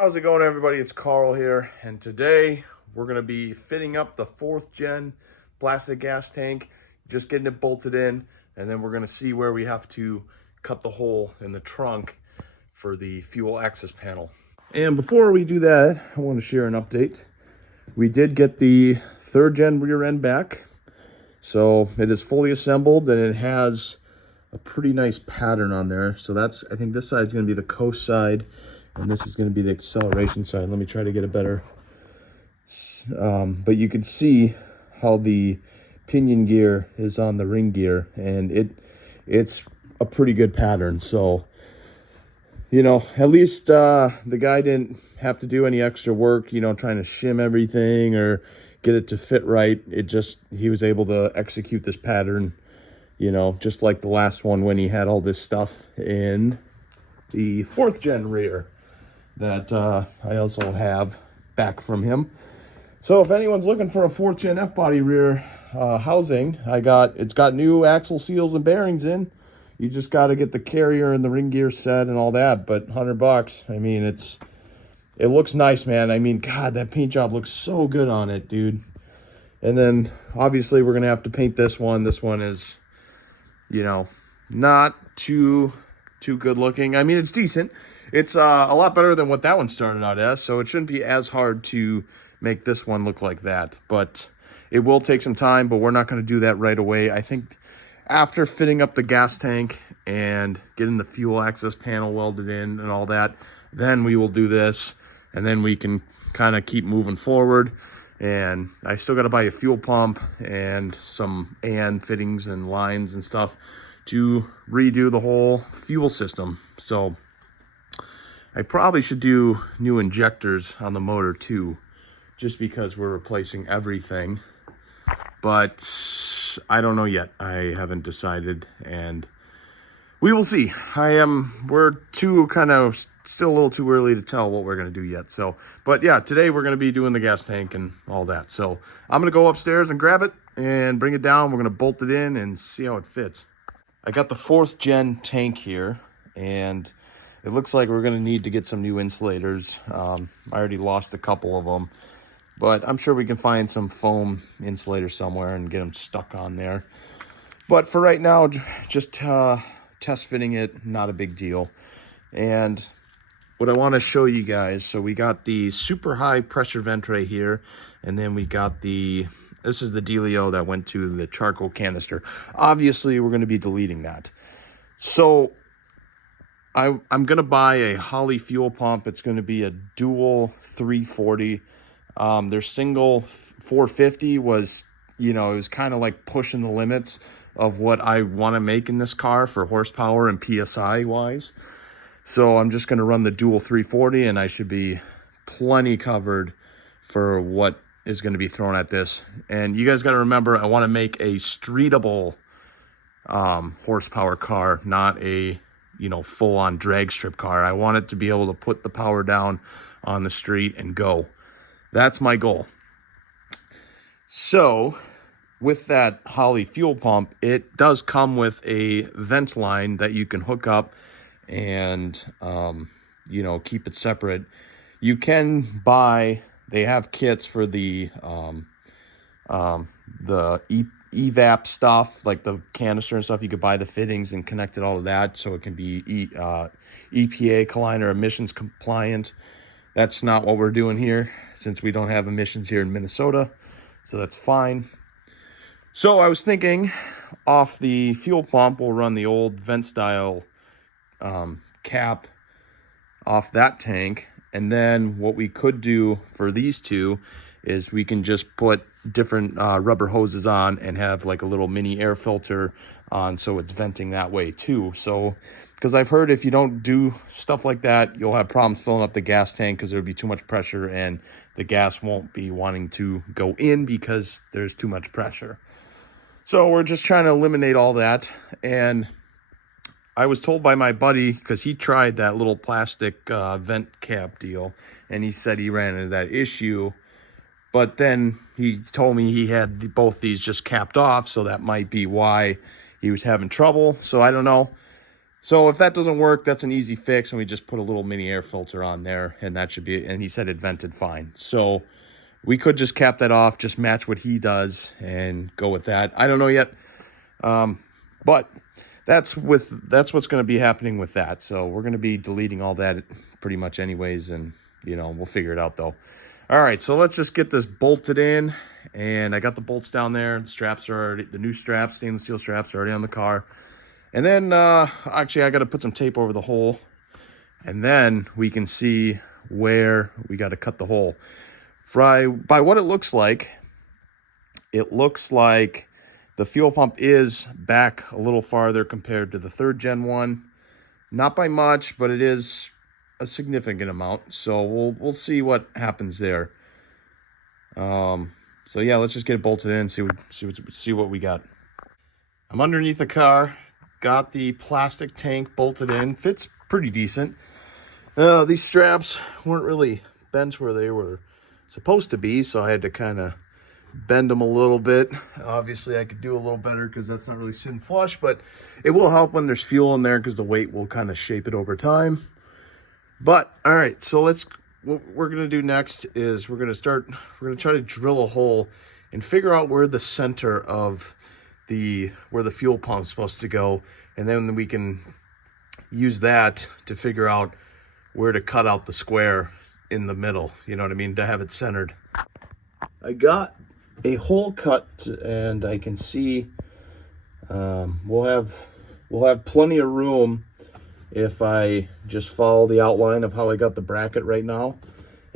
How's it going, everybody? It's Carl here, and today we're going to be fitting up the 4th gen plastic gas tank, just getting it bolted in, and then we're going to see where we have to cut the hole in the trunk for the fuel access panel. And before we do that, I want to share an update. We did get the 3rd gen rear end back, so it is fully assembled, and it has a pretty nice pattern on there. So that's, I think this side is going to be the coast side, and this is going to be the acceleration side. Let me try to get a better, but you can see how the pinion gear is on the ring gear, and it's a pretty good pattern. So, you know, at least the guy didn't have to do any extra work, you know, trying to shim everything or get it to fit right. He was able to execute this pattern, you know, just like the last one when he had all this stuff in the 4th gen rear that I also have back from him. So if anyone's looking for a 4th gen F-body rear housing, it's got new axle seals and bearings in. You just got to get the carrier and the ring gear set and all that, but $100. I mean, it looks nice, man. I mean, God, that paint job looks so good on it, dude. And then obviously we're gonna have to paint this one. This one is, you know, not too good looking. I mean, it's decent. It's a lot better than what that one started out as, so it shouldn't be as hard to make this one look like that. But it will take some time, but we're not going to do that right away. I think after fitting up the gas tank and getting the fuel access panel welded in and all that, then we will do this, and then we can kind of keep moving forward. And I still got to buy a fuel pump and some AN fittings and lines and stuff to redo the whole fuel system. So I probably should do new injectors on the motor too, just because we're replacing everything. But I don't know yet. I haven't decided, and we will see. We're still a little too early to tell what we're going to do yet. So, but yeah, today we're going to be doing the gas tank and all that. So I'm going to go upstairs and grab it and bring it down. We're going to bolt it in and see how it fits. I got the 4th gen tank here, and it looks like we're going to need to get some new insulators. I already lost a couple of them, but I'm sure we can find some foam insulators somewhere and get them stuck on there. But for right now, just test fitting it, not a big deal. And what I want to show you guys, so we got the super high pressure vent right here, and then we got this is the dealio that went to the charcoal canister. Obviously, we're going to be deleting that. So I'm going to buy a Holley fuel pump. It's going to be a dual 340. Their single 450 was, you know, it was kind of like pushing the limits of what I want to make in this car for horsepower and PSI wise. So I'm just going to run the dual 340, and I should be plenty covered for what is going to be thrown at this. And you guys got to remember, I want to make a streetable horsepower car, not a, you know, full-on drag strip car. I want it to be able to put the power down on the street and go. That's my goal. So with that Holley fuel pump, it does come with a vent line that you can hook up and you know, keep it separate. You can buy, they have kits for the evap stuff, like the canister and stuff. You could buy the fittings and connect it all to that, so it can be EPA compliant or emissions compliant. That's not what we're doing here, since we don't have emissions here in Minnesota, so that's fine. So I was thinking, off the fuel pump, we'll run the old vent style cap off that tank, and then what we could do for these two is we can just put different rubber hoses on and have like a little mini air filter on, so it's venting that way too. So, because I've heard if you don't do stuff like that, you'll have problems filling up the gas tank because there'll be too much pressure and the gas won't be wanting to go in because there's too much pressure. So we're just trying to eliminate all that. And I was told by my buddy, because he tried that little plastic vent cap deal, and he said he ran into that issue. But then he told me he had both these just capped off, so that might be why he was having trouble. So I don't know. So if that doesn't work, that's an easy fix, and we just put a little mini air filter on there, and that should be, and he said it vented fine. So we could just cap that off, just match what he does, and go with that. I don't know yet, but that's what's going to be happening with that. So we're going to be deleting all that pretty much anyways, and we'll figure it out though. All right, so let's just get this bolted in, and I got the bolts down there. The straps are already, the new straps, stainless steel straps, are already on the car. And then, actually, I got to put some tape over the hole, and then we can see where we got to cut the hole. By what it looks like the fuel pump is back a little farther compared to the 3rd gen one. Not by much, but it is a significant amount. So we'll see what happens there. So yeah, let's just get it bolted in, see what we got. I'm underneath the car. Got the plastic tank bolted in. Fits pretty decent. These straps weren't really bent where they were supposed to be, so I had to kind of bend them a little bit. Obviously, I could do a little better because that's not really sitting flush, but it will help when there's fuel in there because the weight will kind of shape it over time. But, all right, so what we're going to do next is we're going to try to drill a hole and figure out where the center of where the fuel pump is supposed to go, and then we can use that to figure out where to cut out the square in the middle, you know what I mean, to have it centered. I got a hole cut, and I can see we'll have plenty of room if I just follow the outline of how I got the bracket right now,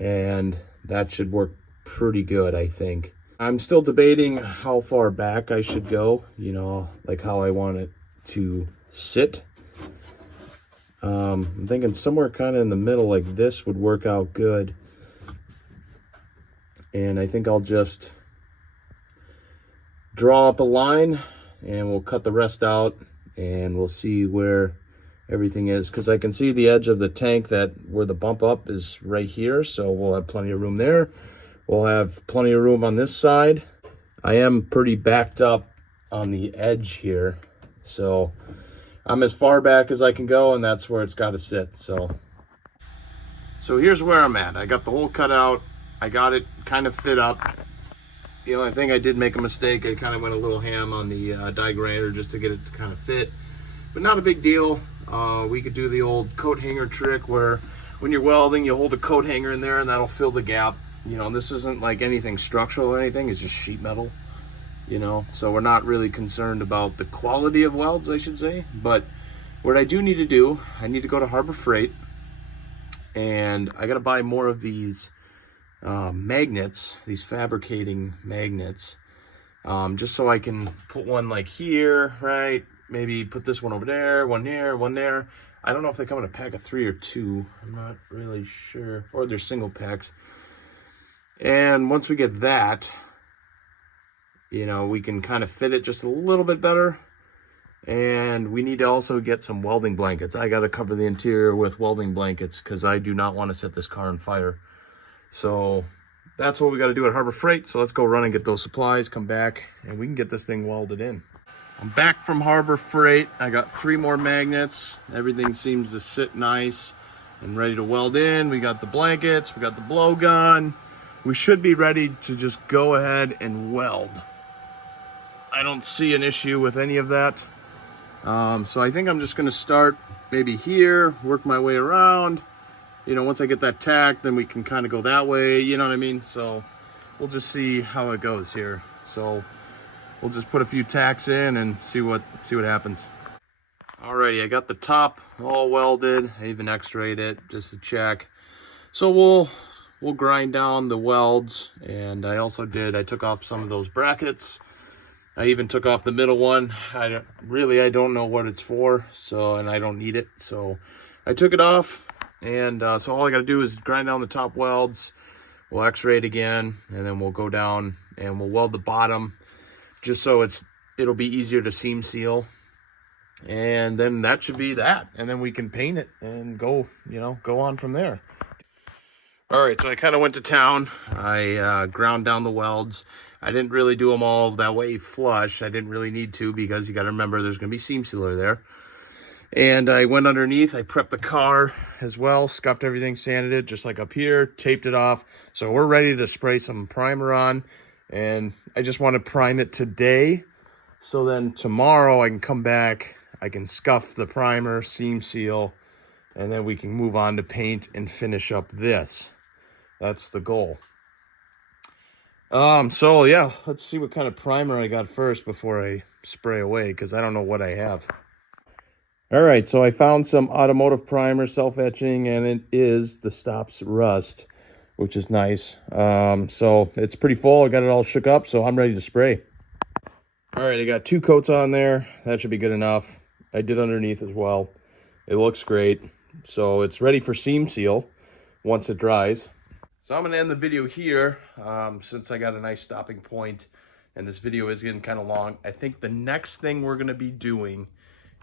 and that should work pretty good, I think. I'm still debating how far back I should go, like how I want it to sit. I'm thinking somewhere kind of in the middle like this would work out good. And I think I'll just draw up a line, and we'll cut the rest out, and we'll see where everything is. Because I can see the edge of the tank, where the bump up is right here, so we'll have plenty of room there. We'll have plenty of room on this side. I am pretty backed up on the edge here, so I'm as far back as I can go, and that's where it's got to sit. So here's where I'm at. I got the hole cut out. I got it kind of fit up. The only thing I did make a mistake, I kind of went a little ham on the die grinder just to get it to kind of fit, but not a big deal. We could do the old coat hanger trick where when you're welding, you hold a coat hanger in there, and that'll fill the gap. This isn't like anything structural or anything, it's just sheet metal, so we're not really concerned about the quality of welds, I should say. But what I do need to do, I need to go to Harbor Freight, and I got to buy more of these magnets, these fabricating magnets, just so I can put one like here, right? Maybe put this one over there, one here, one there. I don't know if they come in a pack of 3 or 2. I'm not really sure. Or they're single packs. And once we get that, we can kind of fit it just a little bit better. And we need to also get some welding blankets. I got to cover the interior with welding blankets because I do not want to set this car on fire. So that's what we got to do at Harbor Freight. So let's go run and get those supplies, come back, and we can get this thing welded in. I'm back from Harbor Freight. I got 3 more magnets. Everything seems to sit nice and ready to weld in. We got the blankets, we got the blowgun. We should be ready to just go ahead and weld. I don't see an issue with any of that. So I think I'm just gonna start maybe here, work my way around. Once I get that tack, then we can kind of go that way, you know what I mean? So we'll just see how it goes here. So we'll just put a few tacks in and see what happens. Alrighty, I got the top all welded. I even x-rayed it just to check. So we'll grind down the welds, and I took off some of those brackets. I even took off the middle one. I don't know what it's for, and I don't need it. So I took it off, and so all I got to do is grind down the top welds. We'll x-ray it again, and then we'll go down and we'll weld the bottom just so it'll be easier to seam seal. And then that should be that. And then we can paint it and go on from there. All right, so I kind of went to town. I ground down the welds. I didn't really do them all that way flush. I didn't really need to because you got to remember there's going to be seam sealer there. And I went underneath, I prepped the car as well, scuffed everything, sanded it just like up here, taped it off. So we're ready to spray some primer on, and I just want to prime it today. So then tomorrow I can come back, I can scuff the primer, seam seal, and then we can move on to paint and finish up this. That's the goal. So yeah, let's see what kind of primer I got first before I spray away, because I don't know what I have. All right, so I found some automotive primer, self-etching, and it is the Stops Rust, which is nice. So it's pretty full. I got it all shook up, so I'm ready to spray. All right, I got 2 coats on there. That should be good enough. I did underneath as well. It looks great. So it's ready for seam seal once it dries. So I'm going to end the video here, since I got a nice stopping point, and this video is getting kind of long. I think the next thing we're going to be doing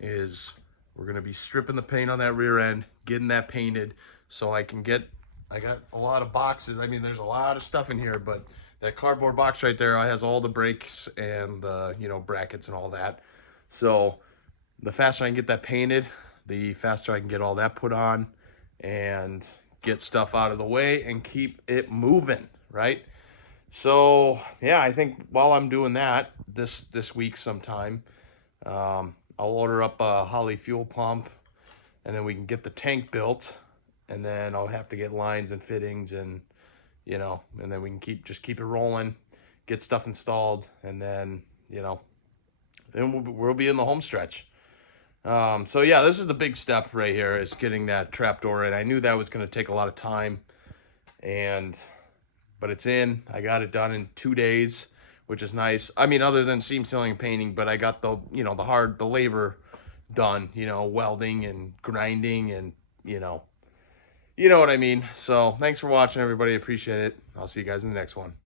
is we're going to be stripping the paint on that rear end, getting that painted so I got a lot of boxes. I mean, there's a lot of stuff in here, but that cardboard box right there has all the brakes and the, brackets and all that. So the faster I can get that painted, the faster I can get all that put on and get stuff out of the way and keep it moving, right? So yeah, I think while I'm doing that this week sometime, I'll order up a Holly fuel pump, and then we can get the tank built, and then I'll have to get lines and fittings, and and then we can keep it rolling, get stuff installed, and then then we'll be in the home stretch. So yeah, this is the big step right here, is getting that trapdoor in. I knew that was going to take a lot of time, but it's in. I got it done in 2 days, which is nice. I mean, other than seam sealing and painting, but I got the labor done, welding and grinding, and you know what I mean. So thanks for watching, everybody. Appreciate it. I'll see you guys in the next one.